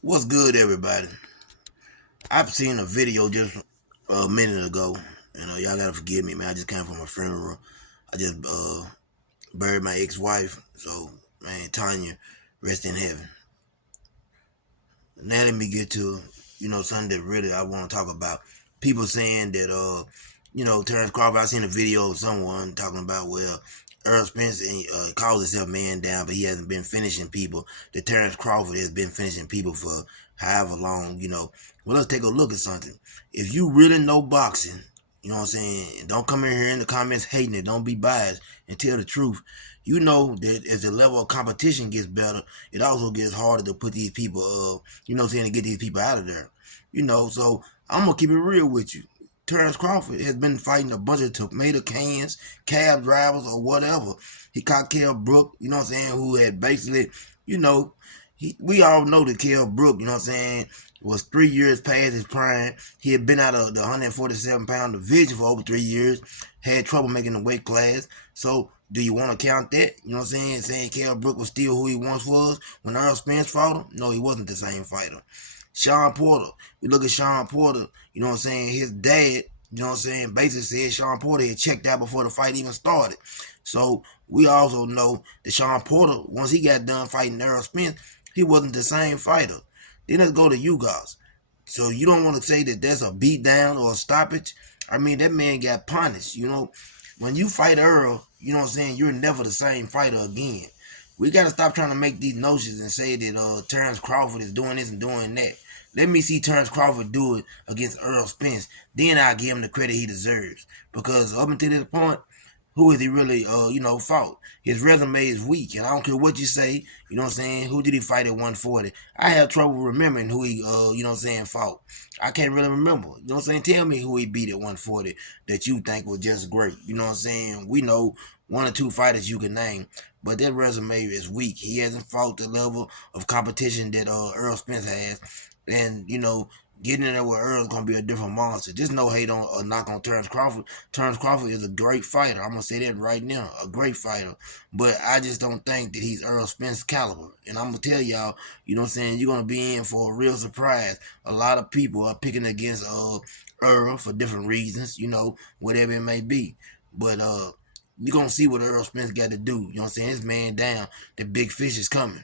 What's good, everybody? I've seen a video just a minute ago, and y'all gotta forgive me, man. I just came from a funeral. I just buried my ex-wife, so man, Tanya, rest in heaven. Now let me get to something that really I want to talk about. People saying that Terrence Crawford. I seen a video of someone talking about Earl Spence calls himself man down, but he hasn't been finishing people. That Terrence Crawford has been finishing people for however long. Well, let's take a look at something. If you really know boxing, you know what I'm saying, and don't come in here in the comments hating it. Don't be biased and tell the truth. You know that as the level of competition gets better, it also gets harder to put these people to get these people out of there. So I'm gonna keep it real with you. Terrence Crawford has been fighting a bunch of tomato cans, cab drivers, or whatever. He caught Kell Brook, who had basically, you know, we all know that Kell Brook, was 3 years past his prime. He had been out of the 147-pound division for over 3 years, had trouble making the weight class. So do you want to count that? You know what I'm saying? Saying Kell Brook was still who he once was when Earl Spence fought him? No, he wasn't the same fighter. Sean Porter. We look at Sean Porter, his dad, basically said Sean Porter had checked out before the fight even started. So we also know that Sean Porter, once he got done fighting Earl Spence, he wasn't the same fighter. Then let's go to you guys. So you don't want to say that that's a beat down or a stoppage. I mean, that man got punished. When you fight Earl, you're never the same fighter again. We got to stop trying to make these notions and say that Terrence Crawford is doing this and doing that. Let me see Terrence Crawford do it against Earl Spence. Then I'll give him the credit he deserves. Because up until this point, who is he really, fought? His resume is weak, and I don't care what you say, who did he fight at 140? I have trouble remembering who he, fought. I can't really remember, tell me who he beat at 140 that you think was just great, we know one or two fighters you can name, but that resume is weak. He hasn't fought the level of competition that Earl Spence has, and, getting in there with Earl's gonna be a different monster. Just no hate on or knock on Terrence Crawford. Terrence Crawford is a great fighter. I'm gonna say that right now, a great fighter. But I just don't think that he's Earl Spence caliber. And I'm gonna tell y'all, you're gonna be in for a real surprise. A lot of people are picking against Earl for different reasons, whatever it may be. But you're gonna see what Earl Spence got to do. His man down. The big fish is coming.